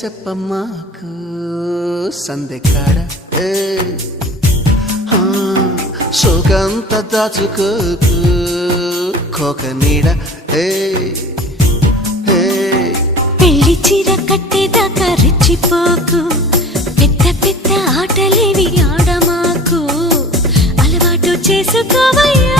చెప్పమ్మాకు సందెకాడ సోకంత దాచుకోకు కోక నీడ పెళ్లి చీర కట్టేదాకా రెచ్చిపోకు పెద్ద పెద్ద ఆటలేవి ఆడమాకు అలవాటు చేసుకోవయ్యా